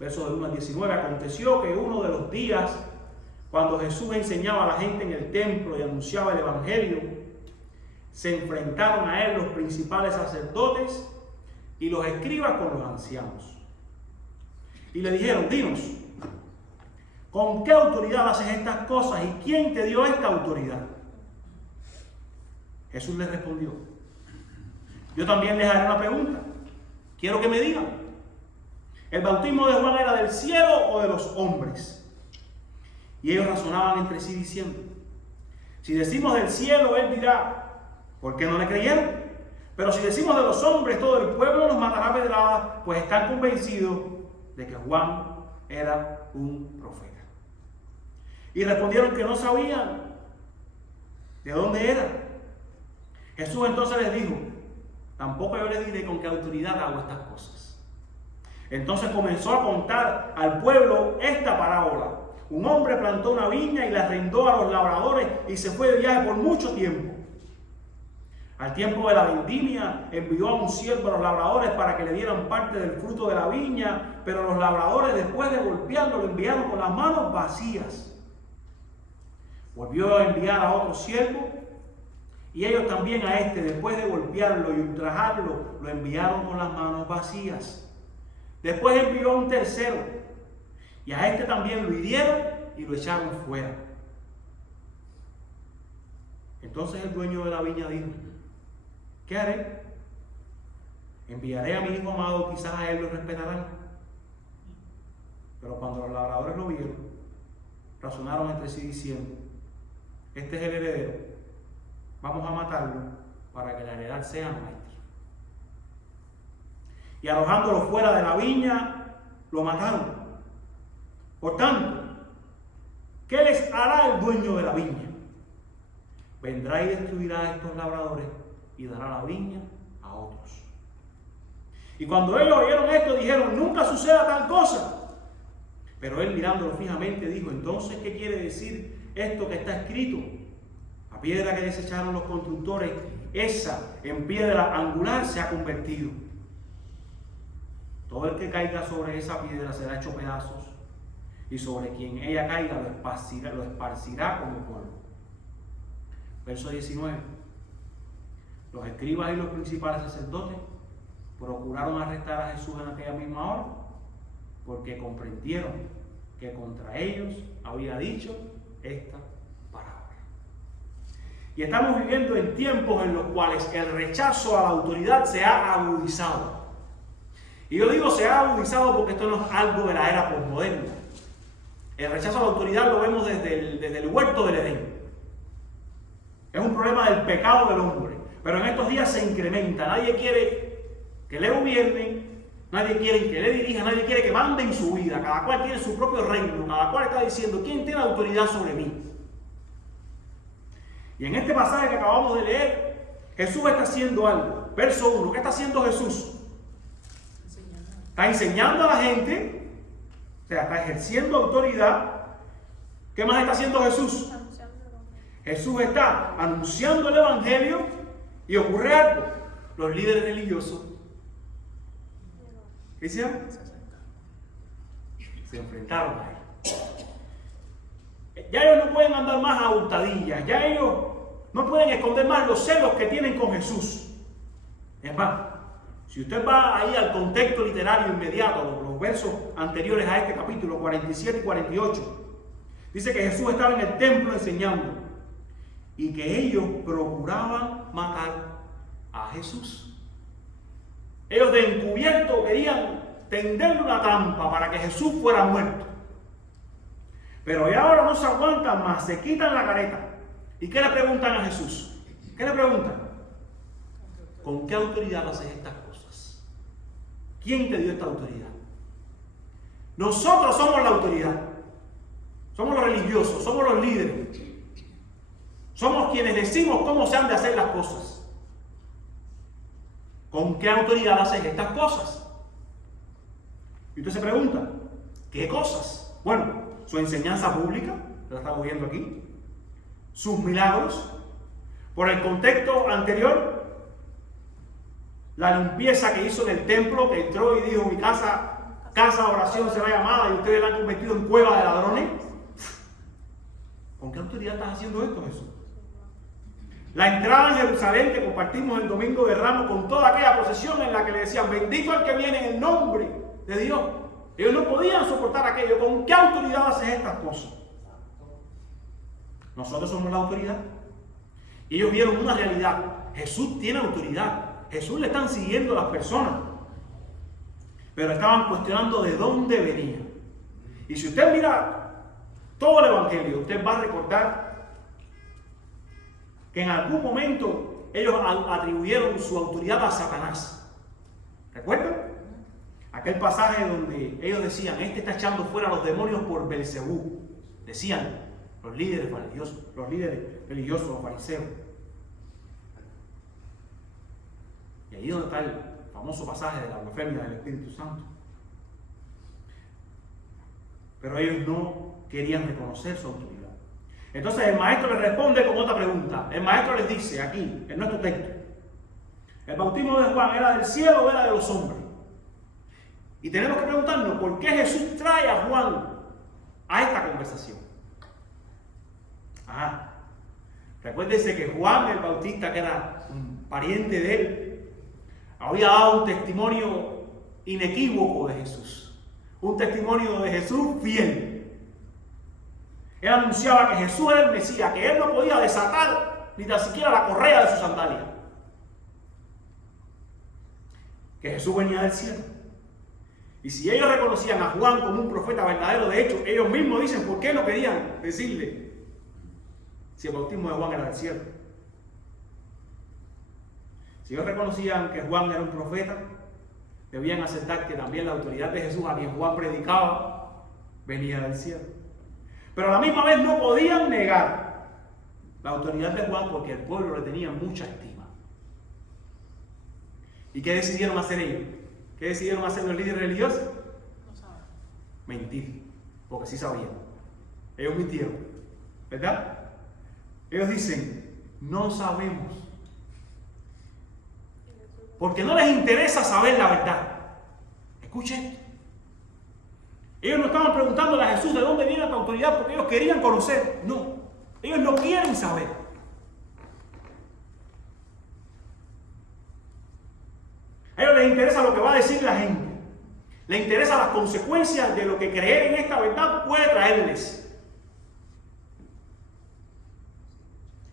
Versos del 1 al 19. Aconteció que uno de los días, cuando Jesús enseñaba a la gente en el templo y anunciaba el evangelio, se enfrentaron a él los principales sacerdotes y los escribas con los ancianos. Y le dijeron: dinos, ¿con qué autoridad haces estas cosas y quién te dio esta autoridad? Jesús les respondió: yo también les haré una pregunta. Quiero que me digan, ¿el bautismo de Juan era del cielo o de los hombres? Y ellos razonaban entre sí diciendo: si decimos del cielo, él dirá: ¿por qué no le creyeron? Pero si decimos de los hombres, todo el pueblo nos matará a pedradas, pues están convencidos de que Juan era un profeta. Y respondieron que no sabían de dónde era. Jesús entonces les dijo: tampoco yo les diré con qué autoridad hago estas cosas. Entonces comenzó a contar al pueblo esta parábola. Un hombre plantó una viña y la arrendó a los labradores y se fue de viaje por mucho tiempo. Al tiempo de la vendimia envió a un siervo a los labradores para que le dieran parte del fruto de la viña, pero los labradores, después de golpearlo, lo enviaron con las manos vacías. Volvió a enviar a otro siervo y ellos también a este, después de golpearlo y ultrajarlo, lo enviaron con las manos vacías. Después envió a un tercero y a este también lo hirieron y lo echaron fuera. Entonces el dueño de la viña dijo: ¿qué haré? Enviaré a mi hijo amado, quizás a él lo respetarán. Pero cuando los labradores lo vieron, razonaron entre sí diciendo: este es el heredero, vamos a matarlo para que la heredad sea nuestra. Y arrojándolo fuera de la viña, lo mataron. Por tanto, ¿qué les hará el dueño de la viña? Vendrá y destruirá a estos labradores y dará la viña a otros. Y cuando ellos oyeron esto, dijeron: nunca suceda tal cosa. Pero él, mirándolo fijamente, dijo: entonces, ¿qué quiere decir esto que está escrito? La piedra que desecharon los constructores, esa en piedra angular se ha convertido. Todo el que caiga sobre esa piedra será hecho pedazos, y sobre quien ella caiga lo esparcirá como polvo. Verso 19. Los escribas y los principales sacerdotes procuraron arrestar a Jesús en aquella misma hora, porque comprendieron que contra ellos había dicho esta parábola. Y estamos viviendo en tiempos en los cuales el rechazo a la autoridad se ha agudizado. Y yo digo se ha agudizado porque esto no es algo de la era posmoderna. El rechazo a la autoridad lo vemos desde el huerto del Edén. Es un problema del pecado del hombre. Pero en estos días se incrementa. Nadie quiere que le gobiernen, nadie quiere que le dirijan, nadie quiere que mande en su vida. Cada cual tiene su propio reino, cada cual está diciendo: ¿quién tiene autoridad sobre mí? Y en este pasaje que acabamos de leer, Jesús está haciendo algo. Verso 1, ¿qué está haciendo Jesús? Está enseñando a la gente, o sea, está ejerciendo autoridad. ¿Qué más está haciendo Jesús? Jesús está anunciando el evangelio y ocurre algo. Los líderes religiosos, ¿qué hicieron? Se enfrentaron a él. Ya ellos no pueden andar más a hurtadillas, ya ellos no pueden esconder más los celos que tienen con Jesús. Es más, si usted va ahí al contexto literario inmediato, los versos anteriores a este capítulo, 47 y 48, dice que Jesús estaba en el templo enseñando y que ellos procuraban matar a Jesús. Ellos de encubierto querían tenderle una trampa para que Jesús fuera muerto. Pero ya ahora no se aguantan más, se quitan la careta. ¿Y qué le preguntan a Jesús? ¿Qué le preguntan? ¿Con qué autoridad haces estas cosas? ¿Quién te dio esta autoridad? Nosotros somos la autoridad. Somos los religiosos, somos los líderes. Somos quienes decimos cómo se han de hacer las cosas. ¿Con qué autoridad haces estas cosas? Y usted se pregunta, ¿qué cosas? Bueno, su enseñanza pública, que la estamos viendo aquí, sus milagros, por el contexto anterior, la limpieza que hizo en el templo, que entró y dijo: mi casa casa de oración será llamada y ustedes la han convertido en cueva de ladrones. ¿Con qué autoridad estás haciendo esto, Jesús? La entrada en Jerusalén que compartimos el domingo de Ramos con toda aquella procesión en la que le decían bendito el que viene en el nombre de Dios. Ellos no podían soportar aquello. ¿Con qué autoridad haces estas cosas? Nosotros somos la autoridad. Y ellos vieron una realidad. Jesús tiene autoridad. Jesús le están siguiendo las personas. Pero estaban cuestionando de dónde venía. Y si usted mira todo el Evangelio, usted va a recordar que en algún momento ellos atribuyeron su autoridad a Satanás. ¿Recuerdan? Aquel pasaje donde ellos decían, este está echando fuera a los demonios por Belcebú. Decían los líderes religiosos, los fariseos. Y ahí es donde está el famoso pasaje de la blasfemia del Espíritu Santo. Pero ellos no querían reconocer su autoridad. Entonces el maestro les responde con otra pregunta. El maestro les dice aquí, en nuestro texto, ¿el bautismo de Juan era del cielo o era de los hombres? Y tenemos que preguntarnos, ¿por qué Jesús trae a Juan a esta conversación? Recuérdense que Juan el Bautista, que era un pariente de él, había dado un testimonio inequívoco de Jesús. Un testimonio de Jesús fiel. Él anunciaba que Jesús era el Mesías, que él no podía desatar ni tan siquiera la correa de su sandalia. Que Jesús venía del cielo. Y si ellos reconocían a Juan como un profeta verdadero, de hecho, ellos mismos dicen por qué no querían decirle si el bautismo de Juan era del cielo. Si ellos reconocían que Juan era un profeta, debían aceptar que también la autoridad de Jesús a quien Juan predicaba venía del cielo. Pero a la misma vez no podían negar la autoridad de Juan porque el pueblo le tenía mucha estima. ¿Y qué decidieron hacer ellos? ¿Qué decidieron hacer los líderes religiosos? No saben. Mentir, porque sí sabían. Ellos mintieron, ¿verdad? Ellos dicen, no sabemos. Porque no les interesa saber la verdad. Escuchen esto. Ellos no estaban preguntándole a Jesús de dónde viene tu autoridad porque ellos querían conocer. No, ellos no quieren saber. A ellos les interesa lo que va a decir la gente. Les interesa las consecuencias de lo que creer en esta verdad puede traerles.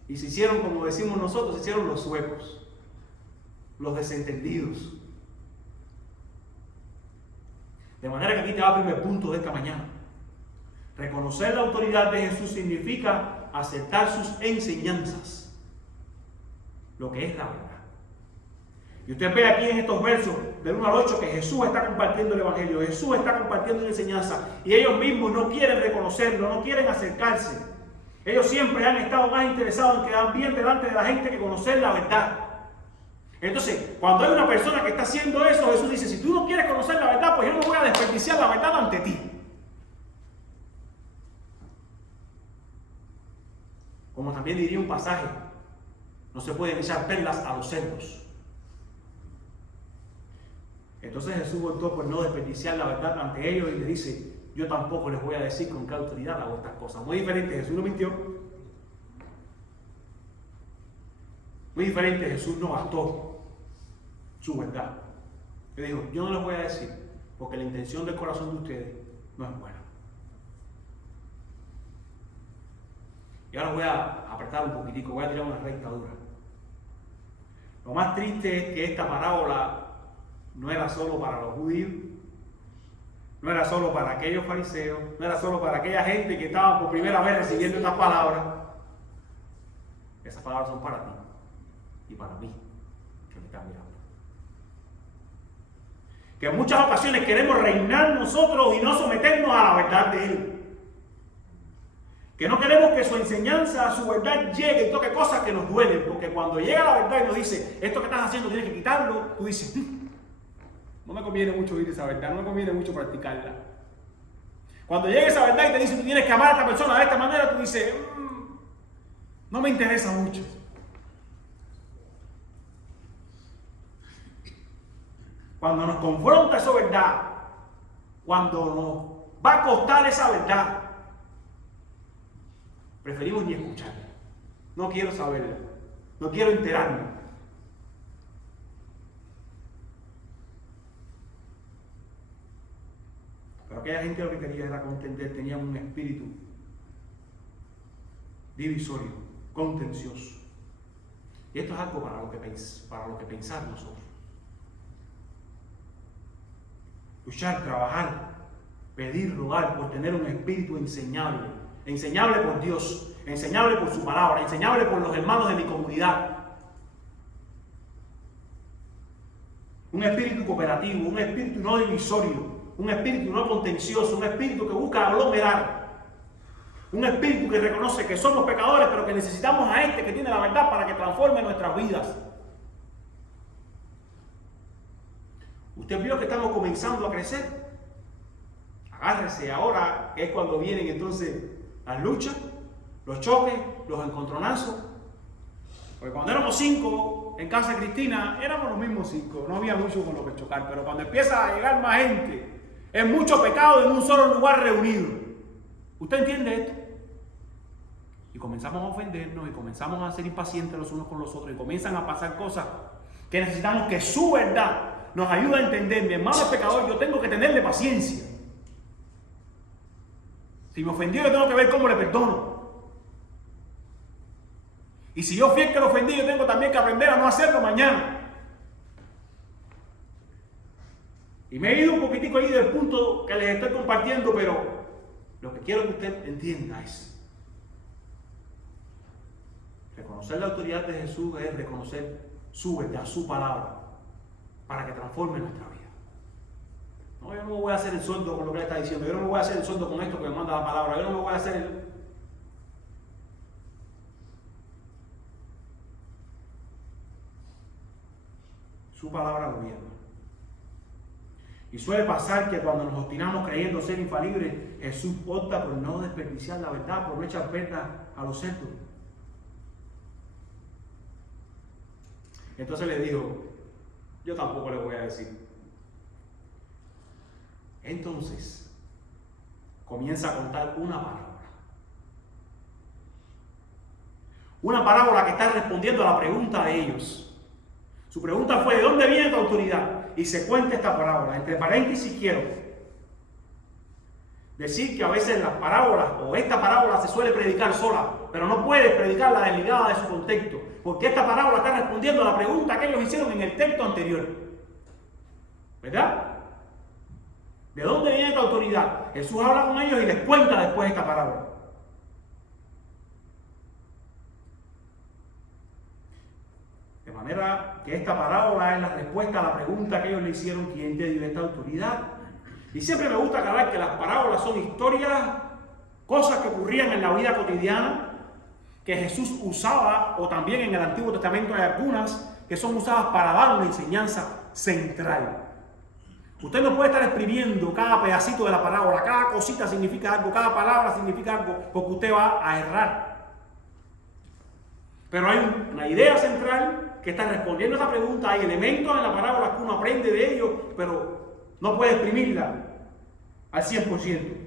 Y se hicieron, como decimos nosotros, se hicieron los suecos, los desentendidos. De manera que aquí te va el primer punto de esta mañana. Reconocer la autoridad de Jesús significa aceptar sus enseñanzas, lo que es la verdad. Y usted ve aquí en estos versos del 1 al 8 que Jesús está compartiendo el Evangelio, Jesús está compartiendo la enseñanza y ellos mismos no quieren reconocerlo, no quieren acercarse. Ellos siempre han estado más interesados en quedar bien delante de la gente que conocer la verdad. Entonces, cuando hay una persona que está haciendo eso, Jesús dice, si tú no quieres conocer la verdad, pues yo no voy a desperdiciar la verdad ante ti. Como también diría un pasaje, no se pueden echar perlas a los cerdos. Entonces Jesús optó por no desperdiciar la verdad ante ellos y le dice, yo tampoco les voy a decir con qué autoridad hago estas cosas. Muy diferente, Jesús no mintió. Muy diferente, Jesús no gastó su verdad. Él dijo, yo no les voy a decir, porque la intención del corazón de ustedes no es buena. Y ahora voy a apretar un poquitico, voy a tirar una recta dura. Lo más triste es que esta parábola no era solo para los judíos, no era solo para aquellos fariseos, no era solo para aquella gente que estaba por primera vez recibiendo estas palabras. Esas palabras son para ti y para mí, que me están mirando. Que en muchas ocasiones queremos reinar nosotros y no someternos a la verdad de Él. Que no queremos que su enseñanza, su verdad llegue y toque cosas que nos duelen. Porque cuando llega la verdad y nos dice, esto que estás haciendo tienes que quitarlo, tú dices, no me conviene mucho oír esa verdad, no me conviene mucho practicarla. Cuando llega esa verdad y te dice, tú tienes que amar a esta persona de esta manera, tú dices, no me interesa mucho. Cuando nos confronta esa verdad, cuando nos va a costar esa verdad, preferimos ni escucharla. No quiero saberla, no quiero enterarme. Pero aquella gente lo que quería era contender, tenían un espíritu divisorio, contencioso. Y esto es algo para lo que pensar nosotros. Luchar, trabajar, pedir, rogar por tener un espíritu enseñable. Enseñable por Dios, enseñable por su palabra, enseñable por los hermanos de mi comunidad. Un espíritu cooperativo, un espíritu no divisorio, un espíritu no contencioso, un espíritu que busca aglomerar. Un espíritu que reconoce que somos pecadores, pero que necesitamos a este que tiene la verdad para que transforme nuestras vidas. Usted vio que estamos comenzando a crecer. Agárrese ahora, que es cuando vienen entonces las luchas, los choques, los encontronazos. Porque cuando éramos 5 en casa de Cristina, éramos los mismos 5, no había mucho con lo que chocar. Pero cuando empieza a llegar más gente, es mucho pecado en un solo lugar reunido. ¿Usted entiende esto? Y comenzamos a ofendernos y comenzamos a ser impacientes los unos con los otros y comienzan a pasar cosas que necesitamos que su verdad nos ayude a entender. Mi hermano es pecador, yo tengo que tenerle paciencia. Si me ofendió, yo tengo que ver cómo le perdono. Y si yo fui el que lo ofendí, yo tengo también que aprender a no hacerlo mañana. Y me he ido un poquitico ahí del punto que les estoy compartiendo, pero lo que quiero que usted entienda es reconocer la autoridad de Jesús es reconocer su verdad, su palabra, para que transforme nuestra vida. No, yo no me voy a hacer el sordo con lo que él está diciendo, yo no me voy a hacer el sordo con esto que me manda la palabra, yo no me voy a hacer el... Su palabra gobierna. Y suele pasar que cuando nos obstinamos creyendo ser infalibles, Jesús opta por no desperdiciar la verdad, por no echar perlas a los cerdos. Entonces le dijo, yo tampoco le voy a decir. Entonces, comienza a contar una parábola. Una parábola que está respondiendo a la pregunta de ellos. Su pregunta fue, ¿de dónde viene tu autoridad? Y se cuenta esta parábola. Entre paréntesis quiero decir que a veces las parábolas o esta parábola se suele predicar sola, pero no puedes predicarla desligada de su contexto, porque esta parábola está respondiendo a la pregunta que ellos hicieron en el texto anterior. ¿Verdad? ¿De dónde viene tu autoridad? Jesús habla con ellos y les cuenta después esta parábola. De manera que esta parábola es la respuesta a la pregunta que ellos le hicieron, ¿quién te dio esta autoridad? Y siempre me gusta aclarar que las parábolas son historias, cosas que ocurrían en la vida cotidiana, que Jesús usaba, o también en el Antiguo Testamento hay algunas que son usadas para dar una enseñanza central. Usted no puede estar exprimiendo cada pedacito de la parábola, cada cosita significa algo, cada palabra significa algo, porque usted va a errar. Pero hay una idea central que está respondiendo a esa pregunta, hay elementos en la parábola que uno aprende de ellos, pero no puede exprimirla al 100%.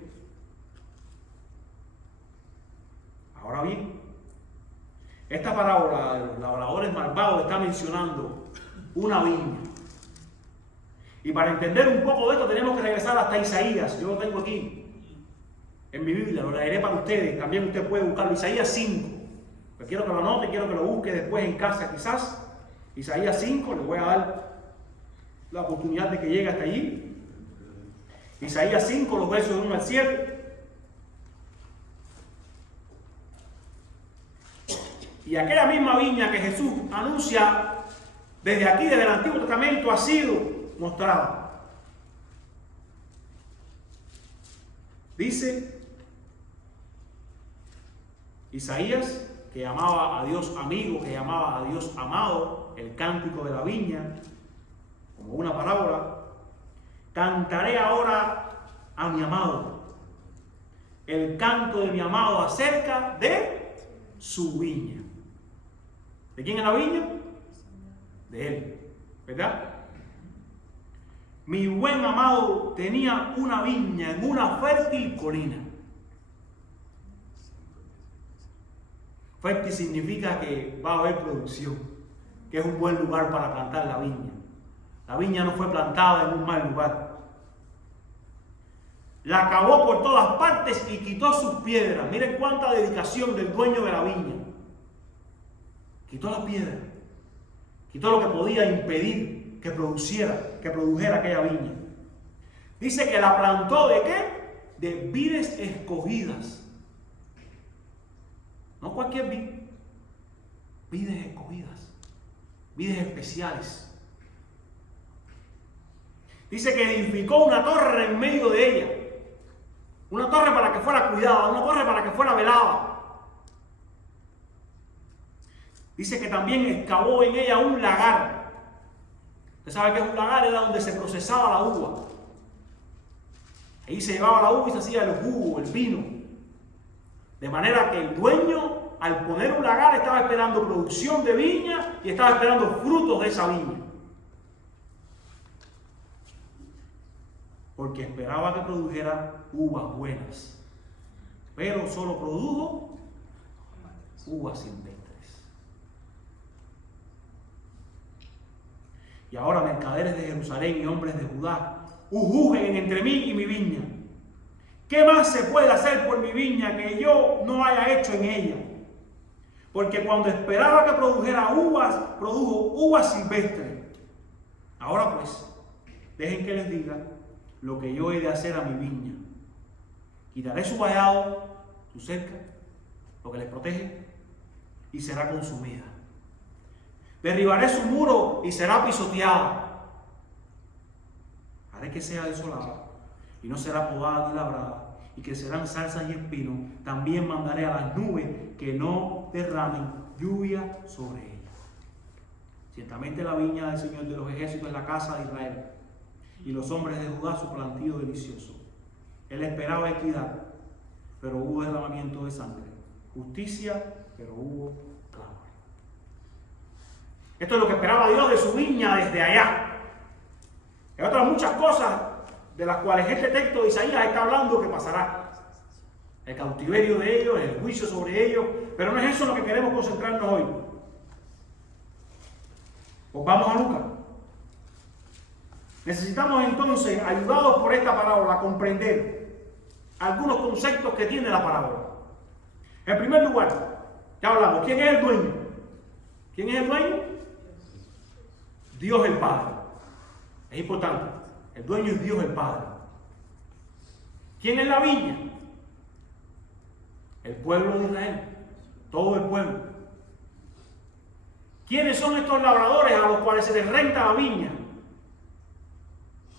Ahora bien, esta parábola de los labradores malvados está mencionando una viña. Y para entender un poco de esto tenemos que regresar hasta Isaías. Yo lo tengo aquí en mi Biblia, lo leeré para ustedes. También usted puede buscarlo, Isaías 5. Pero quiero que lo anote, quiero que lo busque después en casa quizás. Isaías 5, le voy a dar la oportunidad de que llegue hasta allí. Isaías 5, los versos de 1 al 7. Y aquella misma viña que Jesús anuncia desde aquí, desde el Antiguo Testamento, ha sido mostrada. Dice Isaías, que llamaba a Dios amigo, que llamaba a Dios amado, el cántico de la viña, como una parábola. Cantaré ahora a mi amado, el canto de mi amado acerca de su viña. ¿De quién es la viña? De él, ¿verdad? mi buen amado tenía una viña en una fértil colina. Fértil significa que va a haber producción, que es un buen lugar para plantar la viña. La viña no fue plantada en un mal lugar. La cavó por todas partes y quitó sus piedras. Miren cuánta dedicación del dueño de la viña. Quitó las piedras. Quitó lo que podía impedir que produjera aquella viña. Dice que la plantó ¿de qué? De vides escogidas. No cualquier vid. Vides escogidas. Vides especiales. Dice que edificó una torre en medio de ella. Una torre para que fuera cuidada, una torre para que fuera velada. Dice que también excavó en ella un lagar. Usted sabe que un lagar era donde se procesaba la uva. Ahí se llevaba la uva y se hacía el jugo, el vino. De manera que el dueño, al poner un lagar, estaba esperando producción de viña y estaba esperando frutos de esa viña. Porque esperaba que produjera uvas buenas. Pero solo produjo uvas silvestres. Y ahora mercaderes de Jerusalén y hombres de Judá juzguen entre mí y mi viña. ¿Qué más se puede hacer por mi viña que yo no haya hecho en ella? Porque cuando esperaba que produjera uvas, produjo uvas silvestres. Ahora pues, dejen que les diga lo que yo he de hacer a mi viña. Quitaré su vallado, su cerca, lo que les protege, y será consumida. Derribaré su muro y será pisoteada. Haré que sea desolada y no será podada ni labrada, y que serán zarzas y espinos. También mandaré a las nubes que no derramen lluvia sobre ella. Ciertamente la viña del Señor de los ejércitos es la casa de Israel, y los hombres de Judá su plantío delicioso. Él esperaba equidad, pero hubo derramamiento de sangre. Justicia, pero hubo clamor. Esto es lo que esperaba Dios de su viña desde allá. Hay otras muchas cosas de las cuales este texto de Isaías está hablando que pasará. El cautiverio de ellos, el juicio sobre ellos, pero no es eso en lo que queremos concentrarnos hoy. Pues vamos a Lucas. Necesitamos entonces, ayudados por esta parábola, a comprender algunos conceptos que tiene la parábola. En primer lugar, ya hablamos, ¿quién es el dueño? ¿Quién es el dueño? Dios el Padre. Es importante, el dueño es Dios el Padre. ¿Quién es la viña? El pueblo de Israel, todo el pueblo. ¿Quiénes son estos labradores a los cuales se les renta la viña?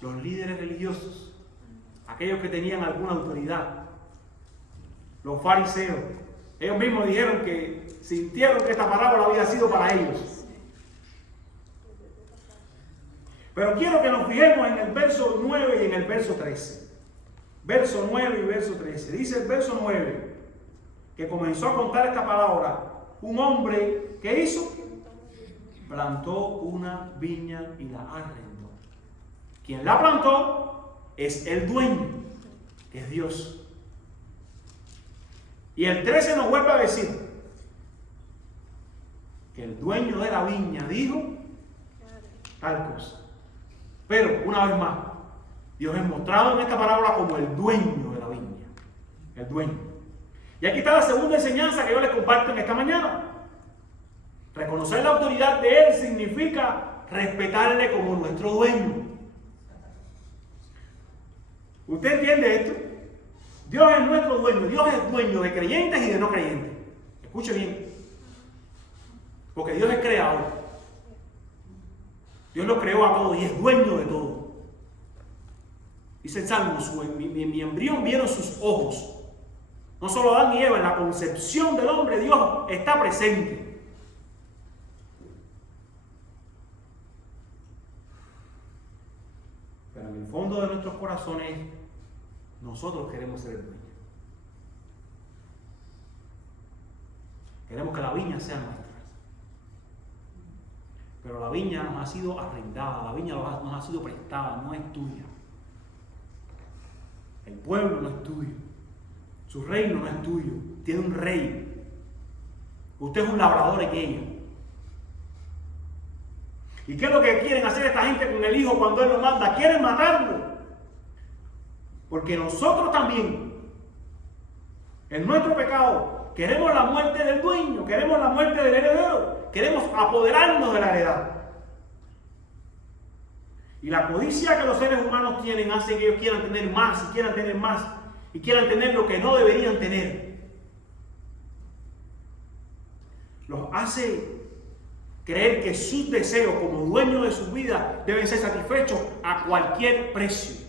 Los líderes religiosos, aquellos que tenían alguna autoridad, los fariseos. Ellos mismos dijeron que sintieron que esta parábola había sido para ellos. Pero quiero que nos fijemos en el verso 9 y en el verso 13. Verso 9 y verso 13. Dice el verso 9 que comenzó a contar esta parábola un hombre que hizo, plantó una viña y la arrendó. Quien la plantó es el dueño, que es Dios. Y el 13 nos vuelve a decir que el dueño de la viña dijo tal cosa. Pero, una vez más, Dios es mostrado en esta parábola como el dueño de la viña. El dueño. Y aquí está la segunda enseñanza que yo les comparto en esta mañana. Reconocer la autoridad de Él significa respetarle como nuestro dueño. ¿Usted entiende esto? Dios es nuestro dueño. Dios es dueño de creyentes y de no creyentes. Escuche bien. Porque Dios es creador. Dios lo creó a todos y es dueño de todo. Dice el Salmo, mi embrión vieron sus ojos. No solo Adán y Eva, en la concepción del hombre Dios está presente. Pero en el fondo de nuestros corazones nosotros queremos ser el dueño. Queremos que la viña sea nuestra. Pero la viña nos ha sido arrendada, la viña nos ha sido prestada, no es tuya. El pueblo no es tuyo. Su reino no es tuyo. Tiene un rey. Usted es un labrador en ella. ¿Y qué es lo que quieren hacer esta gente con el hijo cuando él lo manda? Quieren matarlo. Porque nosotros también, en nuestro pecado, queremos la muerte del dueño, queremos la muerte del heredero, queremos apoderarnos de la heredad. Y la codicia que los seres humanos tienen hace que ellos quieran tener más y quieran tener más y quieran tener lo que no deberían tener. Los hace creer que sus deseos como dueños de su vida deben ser satisfechos a cualquier precio.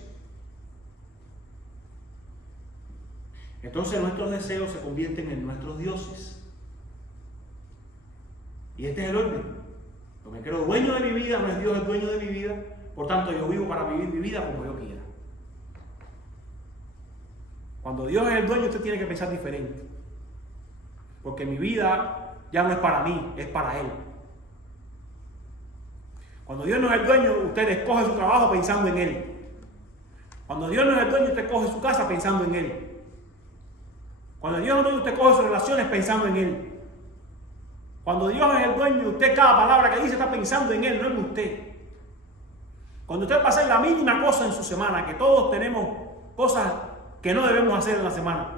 Entonces nuestros deseos se convierten en nuestros dioses. Y este es el orden. Yo me creo dueño de mi vida, no es Dios el dueño de mi vida. Por tanto, yo vivo para vivir mi vida como yo quiera. Cuando Dios es el dueño, usted tiene que pensar diferente. Porque mi vida ya no es para mí, es para Él. Cuando Dios no es el dueño, usted escoge su trabajo pensando en Él. Cuando Dios no es el dueño, usted escoge su casa pensando en Él. Cuando Dios no es el dueño, usted escoge sus relaciones pensando en Él. Cuando Dios es el dueño, usted cada palabra que dice está pensando en Él, no en usted. Cuando usted va a hacer la mínima cosa en su semana, que todos tenemos cosas que no debemos hacer en la semana,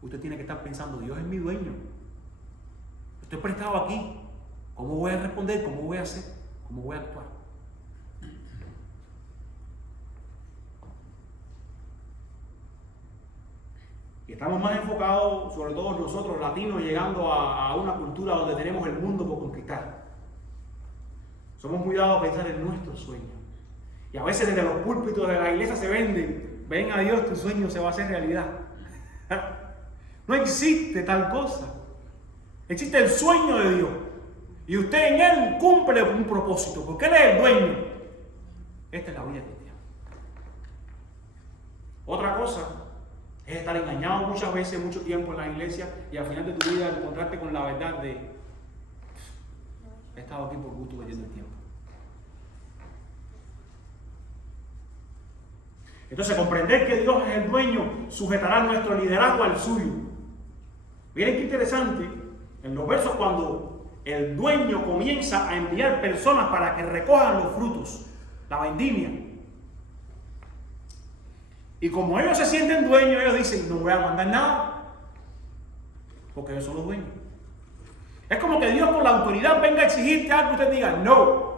usted tiene que estar pensando, Dios es mi dueño. Estoy prestado aquí. ¿Cómo voy a responder? ¿Cómo voy a hacer? ¿Cómo voy a actuar? Y estamos más enfocados, sobre todo nosotros latinos, llegando a una cultura donde tenemos el mundo por conquistar. Somos muy dados a pensar en nuestros sueños. Y a veces desde los púlpitos de la iglesia se venden, ven a Dios, tu sueño se va a hacer realidad. No existe tal cosa. Existe el sueño de Dios. Y usted en Él cumple un propósito, porque Él es el dueño. Esta es la vida cristiana. Otra cosa es estar engañado muchas veces, mucho tiempo en la iglesia, y al final de tu vida encontrarte con la verdad de he estado aquí por gusto perdiendo el tiempo. Entonces, comprender que Dios es el dueño sujetará nuestro liderazgo al suyo. Miren qué interesante, en los versos cuando el dueño comienza a enviar personas para que recojan los frutos, la vendimia. Y como ellos se sienten dueños, ellos dicen, no voy a mandar nada, porque ellos son los dueños. Es como que Dios con la autoridad venga a exigirte algo y usted diga, no.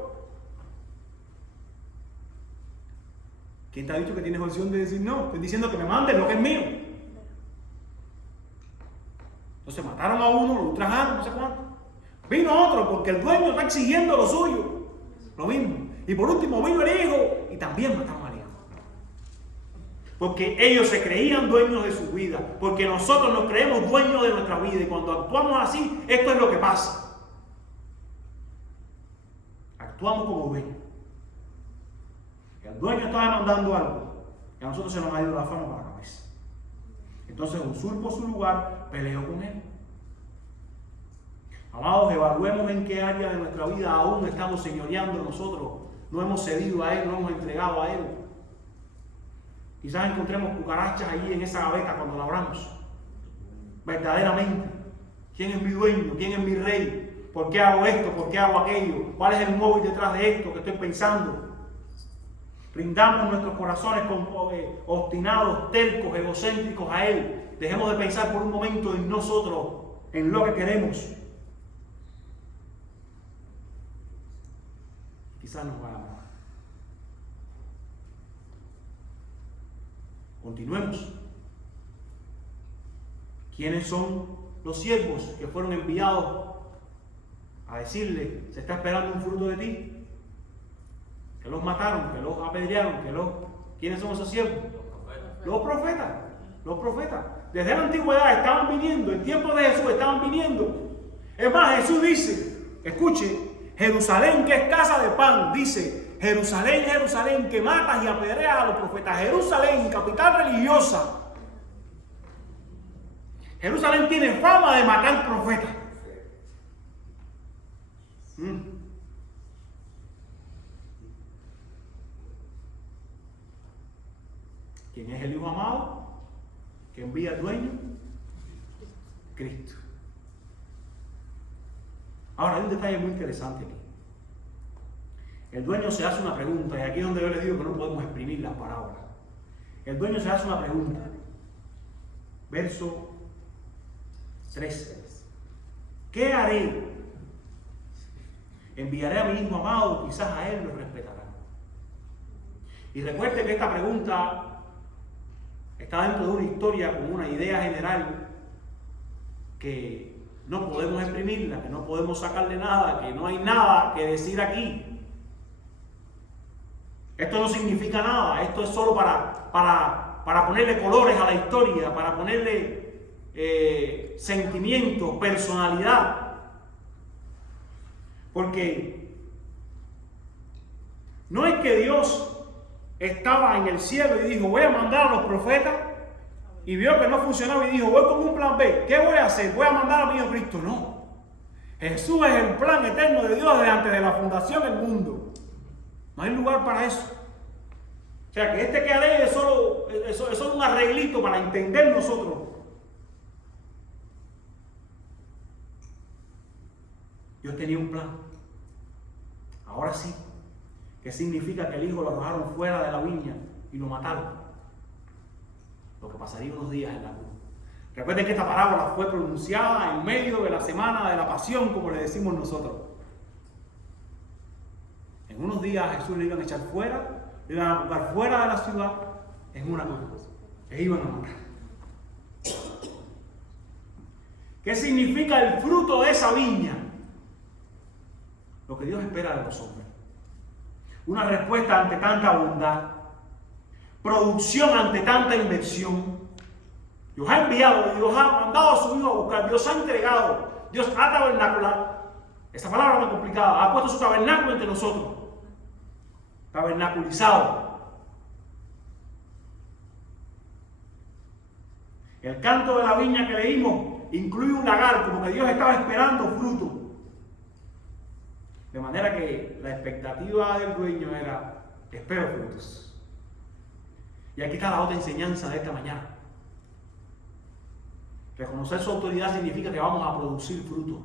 ¿Quién te ha dicho que tienes opción de decir no? Estoy diciendo que me mandes lo que es mío. Entonces mataron a uno, lo ultrajaron, no sé cuánto. Vino otro porque el dueño está exigiendo lo suyo. Lo mismo. Y por último vino el hijo y también mataron al hijo. Porque ellos se creían dueños de su vida. Porque nosotros nos creemos dueños de nuestra vida. Y cuando actuamos así, esto es lo que pasa. Actuamos como dueños. El dueño está demandando algo y a nosotros se nos ha ido la fama para la cabeza. Entonces usurpo su lugar, peleo con él. Amados, evaluemos en qué área de nuestra vida aún estamos señoreando nosotros. No hemos cedido a Él, no hemos entregado a Él. Quizás encontremos cucarachas allí en esa gaveta cuando la abramos. Verdaderamente, ¿quién es mi dueño? ¿Quién es mi rey? ¿Por qué hago esto? ¿Por qué hago aquello? ¿Cuál es el móvil detrás de esto que estoy pensando? Rindamos nuestros corazones obstinados, tercos, egocéntricos a Él. Dejemos de pensar por un momento en nosotros, en lo que queremos. Quizás nos vayamos. Continuemos. ¿Quiénes son los siervos que fueron enviados a decirle, se está esperando un fruto de ti? Que los mataron, que los apedrearon, ¿quiénes son esos siervos? Los profetas. Los profetas. Desde la antigüedad estaban viniendo, en tiempo de Jesús estaban viniendo. Es más, Jesús dice, escuche, Jerusalén que es casa de pan, dice, Jerusalén, Jerusalén que matas y apedreas a los profetas. Jerusalén, capital religiosa. Jerusalén tiene fama de matar profetas. ¿Quién es el Hijo amado que envía al dueño? Cristo. Ahora, hay un detalle muy interesante aquí. El dueño se hace una pregunta, y aquí es donde yo les digo que no podemos exprimir las parábolas. El dueño se hace una pregunta. Verso 13. ¿Qué haré? ¿Enviaré a mi hijo amado? Quizás a él lo respetará. Y recuerde que esta pregunta está dentro de una historia con una idea general que no podemos exprimirla, que no podemos sacarle nada, que no hay nada que decir aquí. Esto no significa nada, esto es solo para ponerle colores a la historia, para ponerle sentimientos, personalidad. Porque no es que Dios estaba en el cielo y dijo, voy a mandar a los profetas, y vio que no funcionaba y dijo, voy con un plan B. ¿Qué voy a hacer? Voy a mandar a mi hijo Cristo. No. Jesús es el plan eterno de Dios desde antes de la fundación del mundo. No hay lugar para eso. O sea, que que haré es solo un arreglito para entender nosotros. Dios tenía un plan. Ahora sí. ¿Qué significa que el hijo lo arrojaron fuera de la viña y lo mataron? Lo que pasaría unos días en la cruz. Recuerden que esta parábola fue pronunciada en medio de la semana de la pasión, como le decimos nosotros. En unos días a Jesús le iban a echar fuera, le iban a colocar fuera de la ciudad en una cruz. Le iban a matar. ¿Qué significa el fruto de esa viña? Lo que Dios espera de los hombres. Una respuesta ante tanta bondad. Producción ante tanta inversión. Dios ha enviado, Dios ha mandado a su hijo a buscar, Dios ha entregado, Dios ha tabernaculado. Esa palabra muy complicada. Ha puesto su tabernáculo entre nosotros. Tabernaculizado. El canto de la viña que leímos incluye un lagar, como que Dios estaba esperando fruto. De manera que la expectativa del dueño era, espero frutos. Y aquí está la otra enseñanza de esta mañana. Reconocer su autoridad significa que vamos a producir fruto.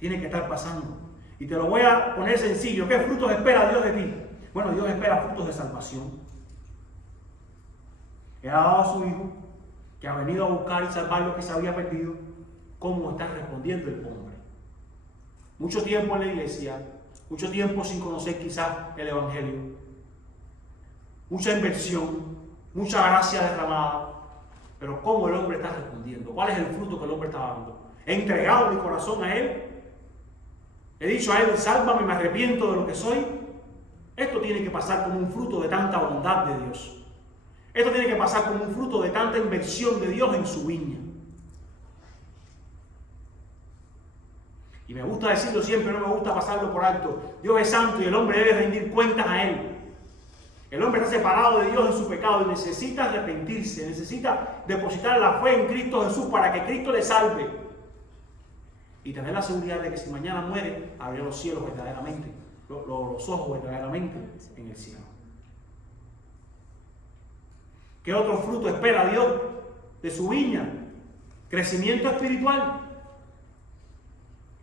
Tiene que estar pasando. Y te lo voy a poner sencillo. ¿Qué frutos espera Dios de ti? Bueno, Dios espera frutos de salvación. Él ha dado a su Hijo, que ha venido a buscar y salvar lo que se había perdido. ¿Cómo está respondiendo el hombre? Mucho tiempo en la iglesia, mucho tiempo sin conocer quizás el Evangelio. Mucha inversión, mucha gracia derramada. Pero ¿cómo el hombre está respondiendo? ¿Cuál es el fruto que el hombre está dando? ¿He entregado mi corazón a Él? ¿He dicho a Él, sálvame, me arrepiento de lo que soy? Esto tiene que pasar como un fruto de tanta bondad de Dios. Esto tiene que pasar como un fruto de tanta inversión de Dios en su viña. Y me gusta decirlo siempre, no me gusta pasarlo por alto. Dios es santo y el hombre debe rendir cuentas a Él. El hombre está separado de Dios en su pecado y necesita arrepentirse, necesita depositar la fe en Cristo Jesús para que Cristo le salve. Y tener la seguridad de que si mañana muere, abrirá los cielos verdaderamente, los ojos verdaderamente en el cielo. ¿Qué otro fruto espera Dios de su viña? Crecimiento espiritual.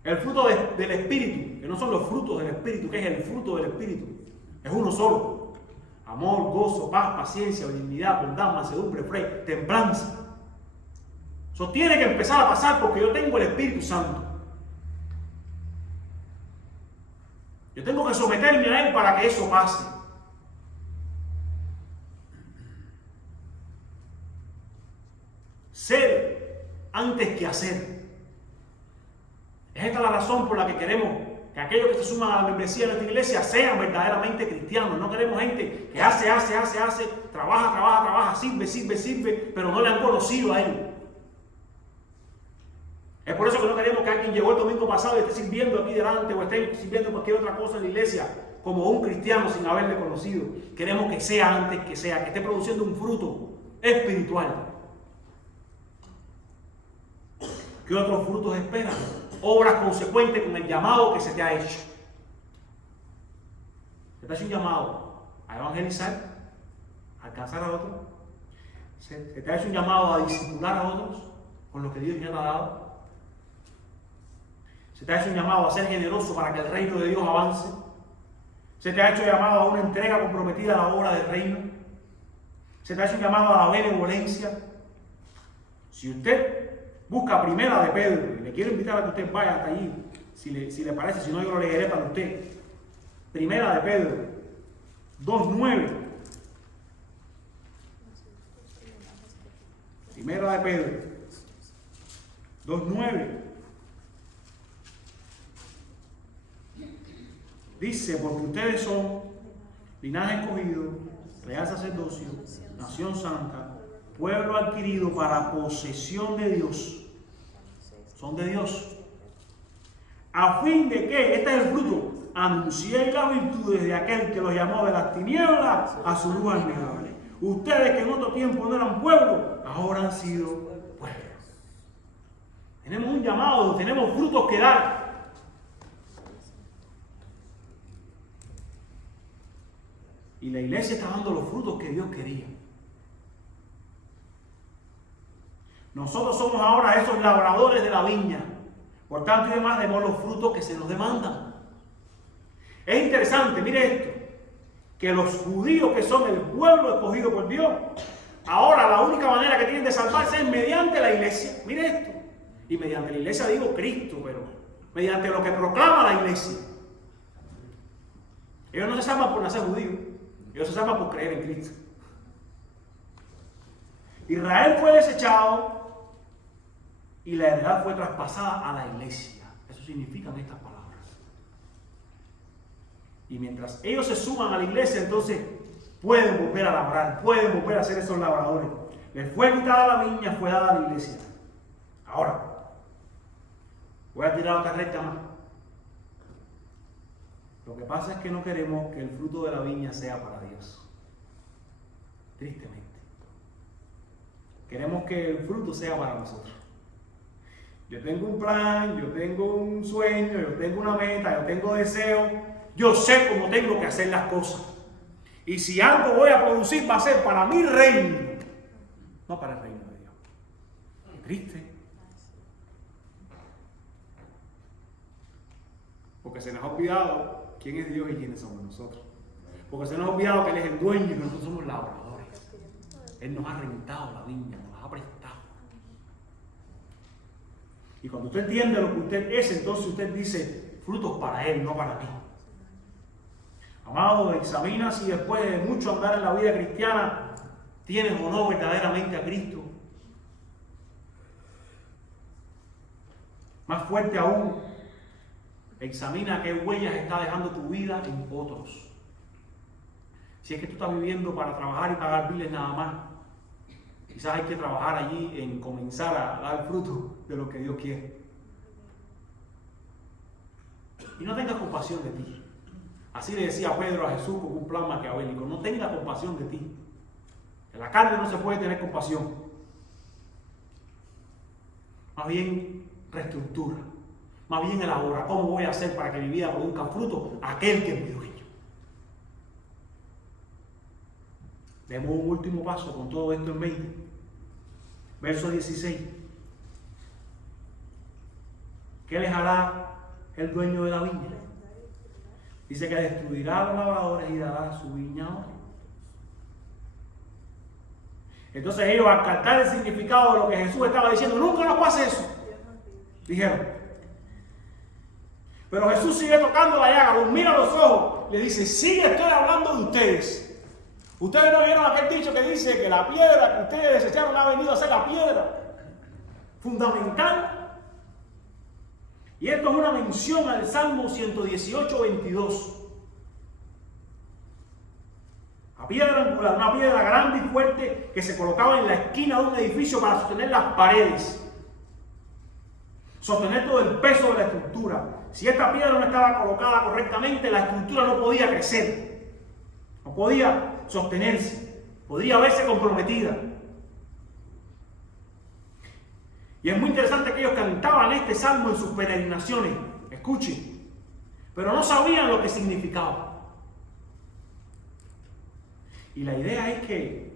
El fruto del Espíritu, que no son los frutos del Espíritu, que es el fruto del Espíritu. Es uno solo. Amor, gozo, paz, paciencia, benignidad, bondad, mansedumbre, fe, templanza. Eso tiene que empezar a pasar porque yo tengo el Espíritu Santo. Yo tengo que someterme a Él para que eso pase. Ser antes que hacer. Es esta la razón por la que queremos que aquellos que se suman a la membresía de nuestra iglesia sean verdaderamente cristianos. No queremos gente que hace, trabaja, sirve, pero no le han conocido a Él. Es por eso que no queremos que alguien llegó el domingo pasado y esté sirviendo aquí delante o esté sirviendo cualquier otra cosa en la iglesia como un cristiano sin haberle conocido. Queremos que sea antes que sea, que esté produciendo un fruto espiritual. ¿Qué otros frutos esperan? Obras consecuentes con el llamado que se te ha hecho. Se te ha hecho un llamado a evangelizar, alcanzar a otros. Se te ha hecho un llamado a discipular a otros con lo que Dios ya te ha dado. Se te ha hecho un llamado a ser generoso para que el reino de Dios avance. Se te ha hecho llamado a una entrega comprometida a la obra del reino. Se te ha hecho un llamado a la benevolencia. Si usted busca Primera de Pedro, y le quiero invitar a que usted vaya hasta allí, si le parece, si no yo lo leeré para usted. Primera de Pedro 2:9. Primera de Pedro 2:9. Dice, porque ustedes son linaje escogido, real sacerdocio, nación santa, pueblo adquirido para posesión de Dios. Son de Dios. A fin de que, este es el fruto, anunciéis las virtudes de aquel que los llamó de las tinieblas a su luz admirable. Ustedes que en otro tiempo no eran pueblo, ahora han sido pueblo. Tenemos un llamado, tenemos frutos que dar. Y la iglesia está dando los frutos que Dios quería. Nosotros somos ahora esos labradores de la viña. Por tanto y demás, demos los frutos que se nos demandan. Es interesante, mire esto, que los judíos que son el pueblo escogido por Dios, ahora la única manera que tienen de salvarse es mediante la iglesia. Mire esto. Y mediante la iglesia digo Cristo, pero mediante lo que proclama la iglesia. Ellos no se salvan por nacer judíos. Ellos se salvan por creer en Cristo. Israel fue desechado y la heredad fue traspasada a la iglesia. Eso significan estas palabras. Y mientras ellos se suman a la iglesia, entonces pueden volver a labrar, pueden volver a ser esos labradores. Les fue quitada la viña, fue dada a la iglesia. Ahora, voy a tirar otra recta más. Lo que pasa es que no queremos que el fruto de la viña sea para Dios. Tristemente. Queremos que el fruto sea para nosotros. Yo tengo un plan, yo tengo un sueño, yo tengo una meta, yo tengo deseo. Yo sé cómo tengo que hacer las cosas. Y si algo voy a producir va a ser para mi reino, no para el reino de Dios. Qué triste. Porque se nos ha olvidado quién es Dios y quiénes somos nosotros. Porque se nos ha olvidado que Él es el dueño y que nosotros somos labradores. Él nos ha rentado la viña, nos ha prestado. Y cuando usted entiende lo que usted es, entonces usted dice, frutos para Él, no para mí. Amado, examina si después de mucho andar en la vida cristiana, tienes o no verdaderamente a Cristo. Más fuerte aún, examina qué huellas está dejando tu vida en otros. Si es que tú estás viviendo para trabajar y pagar biles nada más, quizás hay que trabajar allí en comenzar a dar fruto de lo que Dios quiere. Y no tengas compasión de ti. Así le decía Pedro a Jesús con un plan maquiavélico. No tenga compasión de ti. En la carne no se puede tener compasión. Más bien reestructura. Más bien elabora. ¿Cómo voy a hacer para que mi vida produzca fruto? Aquel que es mi dueño. Demos un último paso con todo esto en mente. Verso 16. ¿Qué les hará el dueño de la viña? Dice que destruirá a los labradores y dará su viña a otros. Entonces ellos, al captar el significado de lo que Jesús estaba diciendo, nunca nos pase eso, dijeron. Pero Jesús sigue tocando la llaga, los mira a los ojos, le dice, sí, estoy hablando de ustedes. Ustedes no vieron aquel dicho que dice que la piedra que ustedes desecharon ha venido a ser la piedra fundamental. Y esto es una mención al Salmo 118, 22. La piedra angular, una piedra grande y fuerte que se colocaba en la esquina de un edificio para sostener las paredes. Sostener todo el peso de la estructura. Si esta piedra no estaba colocada correctamente, la estructura no podía crecer. No podía sostenerse. Podría verse comprometida. Y es muy interesante que ellos cantaban este salmo en sus peregrinaciones. Escuchen. Pero no sabían lo que significaba. Y la idea es que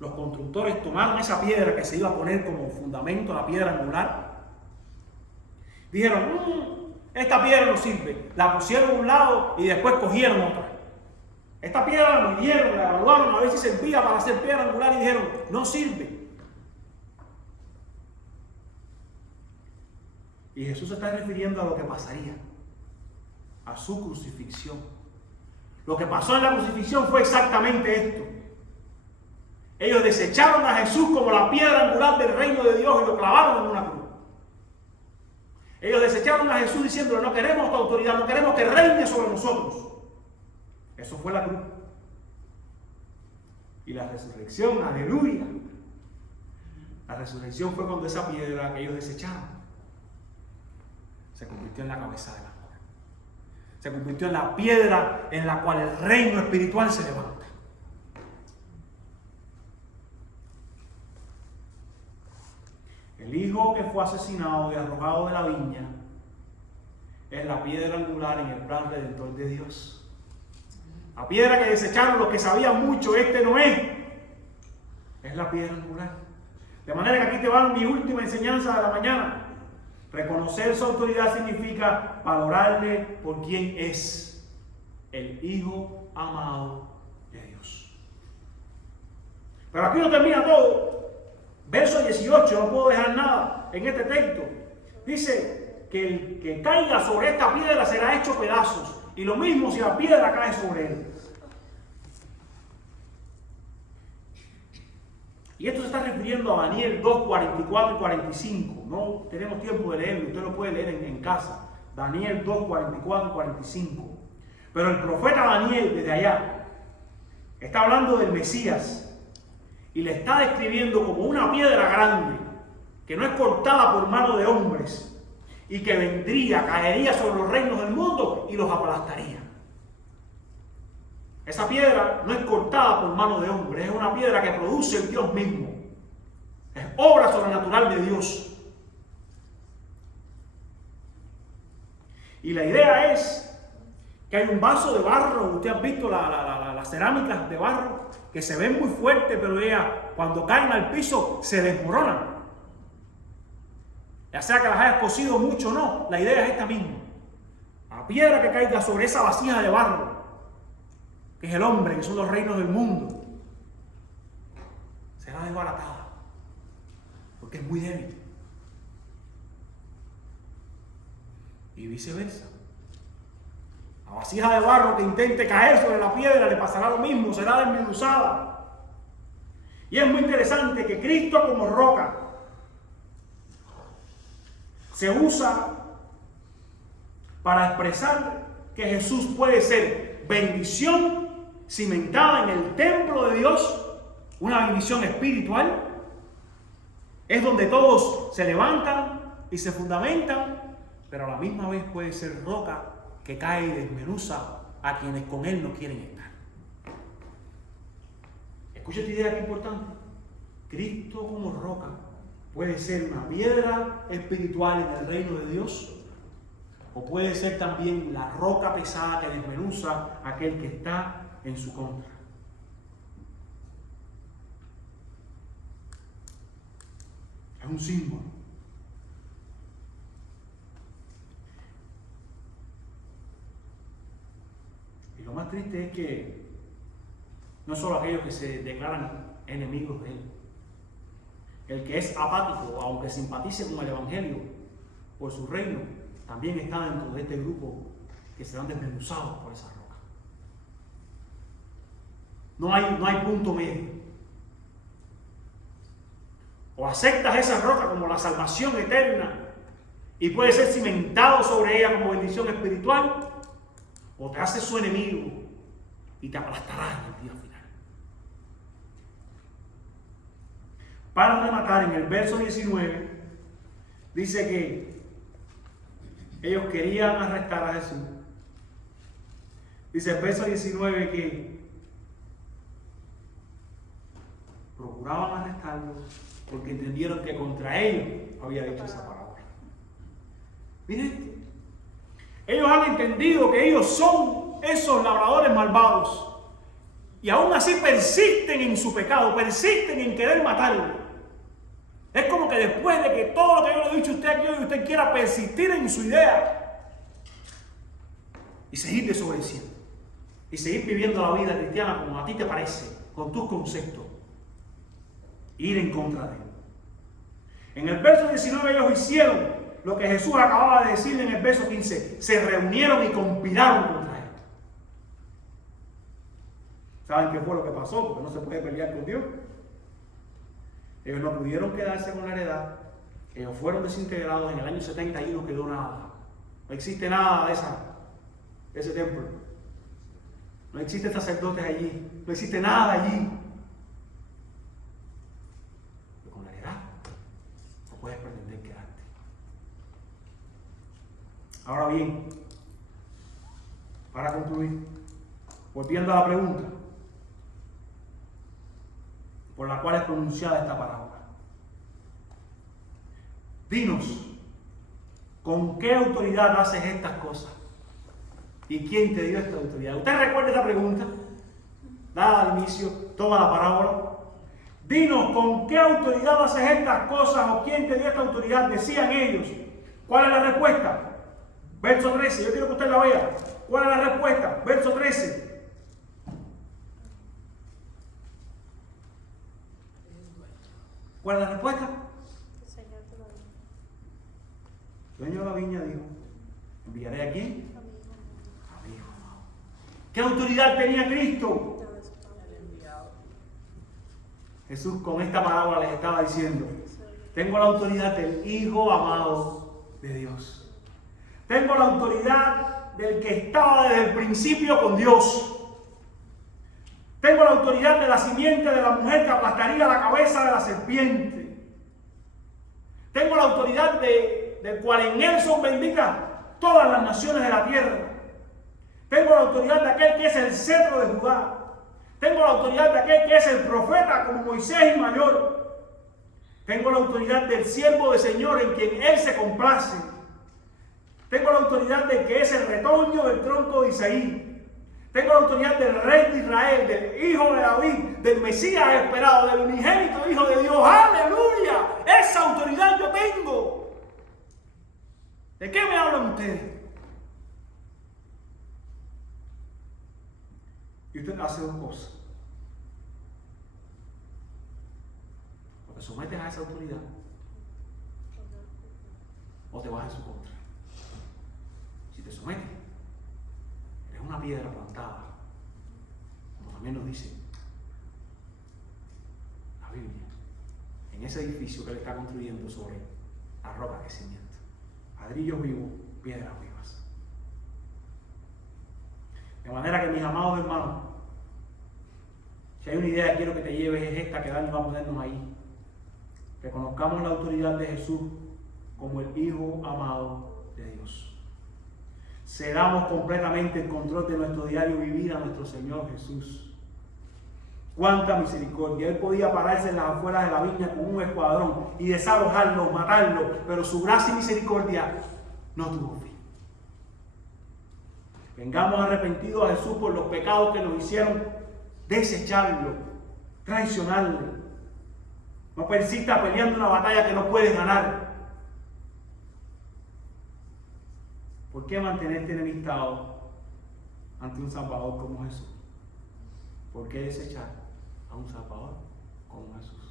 los constructores tomaron esa piedra que se iba a poner como fundamento, la piedra angular. Dijeron, esta piedra no sirve. La pusieron a un lado y después cogieron otra. Esta piedra la midieron, la evaluaron a ver si servía para hacer piedra angular y dijeron, no sirve. Y Jesús se está refiriendo a lo que pasaría, a su crucifixión. Lo que pasó en la crucifixión fue exactamente esto. Ellos desecharon a Jesús como la piedra angular del reino de Dios y lo clavaron en una cruz. Ellos desecharon a Jesús diciéndole, no queremos tu autoridad, no queremos que reine sobre nosotros. Eso fue la cruz. Y la resurrección, aleluya. La resurrección fue cuando esa piedra que ellos desecharon se convirtió en la cabeza de la cruz. Se convirtió en la piedra en la cual el reino espiritual se levanta. El hijo que fue asesinado y arrojado de la viña es la piedra angular en el plan redentor de Dios. La piedra que desecharon los que sabían mucho, este no es la piedra angular. De manera que aquí te va mi última enseñanza de la mañana. Reconocer su autoridad significa valorarle por quien es, el Hijo amado de Dios. Pero aquí no termina todo. Verso 18, no puedo dejar nada en este texto. Dice que el que caiga sobre esta piedra será hecho pedazos. Y lo mismo si la piedra cae sobre él. Y esto se está refiriendo a Daniel 2, 44 y 45. No tenemos tiempo de leerlo, usted lo puede leer en casa. Daniel 2, 44 y 45. Pero el profeta Daniel, desde allá, está hablando del Mesías. Y le está describiendo como una piedra grande, que no es cortada por mano de hombres, y que vendría, caería sobre los reinos del mundo y los aplastaría. Esa piedra no es cortada por mano de hombres, es una piedra que produce el Dios mismo. Es obra sobrenatural de Dios. Y la idea es que hay un vaso de barro, usted ha visto las cerámicas de barro, que se ven muy fuertes, pero ellas cuando caen al piso se desmoronan. Ya sea que las hayas cocido mucho o no, la idea es esta misma. La piedra que caiga sobre esa vasija de barro, que es el hombre, que son los reinos del mundo, será desbaratada, porque es muy débil. Y viceversa. La vasija de barro que intente caer sobre la piedra le pasará lo mismo, será desmenuzada. Y es muy interesante que Cristo como roca se usa para expresar que Jesús puede ser bendición cimentada en el templo de Dios, una bendición espiritual. Es donde todos se levantan y se fundamentan, pero a la misma vez puede ser roca que cae y desmenuza a quienes con Él no quieren estar. Escucha esta idea que es importante. Cristo como roca puede ser una piedra espiritual en el reino de Dios, o puede ser también la roca pesada que desmenuza a aquel que está en su contra. Es un símbolo. Lo más triste es que no solo aquellos que se declaran enemigos de Él, el que es apático, aunque simpatice con el Evangelio por su reino, también está dentro de este grupo que serán desmenuzados por esa roca. No hay punto medio. O aceptas esa roca como la salvación eterna y puedes ser cimentado sobre ella como bendición espiritual, o te haces su enemigo y te aplastará en el día final. Para rematar, en el verso 19, dice que ellos querían arrestar a Jesús. Dice el verso 19 que procuraban arrestarlo porque entendieron que contra ellos había dicho esa palabra. Miren, ellos han entendido que ellos son esos labradores malvados Y aún así persisten en su pecado, persisten en querer matarlo. Es como que después de que todo lo que yo le he dicho a usted aquí hoy, usted quiera persistir en su idea y seguir desobedeciendo y seguir viviendo la vida cristiana como a ti te parece, con tus conceptos, ir en contra de él. En el verso 19 ellos hicieron lo que Jesús acababa de decir en el verso 15, se reunieron y conspiraron contra él. ¿Saben qué fue lo que pasó? Porque no se puede pelear con Dios. Ellos no pudieron quedarse con la heredad. Ellos fueron desintegrados. En el año 70 y no quedó nada. No existe nada de ese templo. No existen sacerdotes allí. No existe nada allí. Pero con la heredad no puedes pretender quedarte. Ahora bien, para concluir, volviendo a la pregunta por la cual es pronunciada esta parábola. Dinos, ¿con qué autoridad haces estas cosas? ¿Y quién te dio esta autoridad? ¿Usted recuerda esta pregunta? Dada al inicio, toma la parábola. Dinos, ¿con qué autoridad haces estas cosas? ¿O quién te dio esta autoridad? Decían ellos. ¿Cuál es la respuesta? Verso 13, yo quiero que usted la vea. ¿Cuál es la respuesta? Verso 13. ¿Cuál es la respuesta? El Señor de la viña. El dueño de la viña dijo, ¿enviaré a quién? A mi hijo. ¿Qué autoridad tenía Cristo? Jesús con esta parábola les estaba diciendo, tengo la autoridad del Hijo amado de Dios. Tengo la autoridad del que estaba desde el principio con Dios. Tengo la autoridad de la simiente de la mujer que aplastaría la cabeza de la serpiente. Tengo la autoridad del cual en él son benditas todas las naciones de la tierra. Tengo la autoridad de aquel que es el cetro de Judá. Tengo la autoridad de aquel que es el profeta como Moisés y mayor. Tengo la autoridad del siervo del Señor en quien él se complace. Tengo la autoridad de que es el retoño del tronco de Isaí. Tengo la autoridad del rey de Israel, del hijo de David, del Mesías esperado, del unigénito hijo de Dios. ¡Aleluya! Esa autoridad yo tengo. ¿De qué me hablan ustedes? Y usted hace dos cosas. O te sometes a esa autoridad, o te vas en su contra. Si te sometes, eres una piedra plantada, como también nos dice la Biblia, en ese edificio que él está construyendo sobre la roca que cimienta. Ladrillos vivos, piedras vivas. De manera que, mis amados hermanos, si hay una idea que quiero que te lleves, es esta que Dani va a ponernos ahí. Reconozcamos la autoridad de Jesús como el Hijo amado de Dios. Cedamos completamente el control de nuestro diario vivir a nuestro Señor Jesús. Cuánta misericordia. Él podía pararse en las afueras de la viña con un escuadrón y desalojarlo, matarlo, pero su gracia y misericordia no tuvo fin. Vengamos arrepentidos a Jesús por los pecados que nos hicieron desecharlo, traicionarlo. No persista peleando una batalla que no puedes ganar. ¿Por qué mantenerte enemistado ante un Salvador como Jesús? ¿Por qué desechar a un Salvador como Jesús?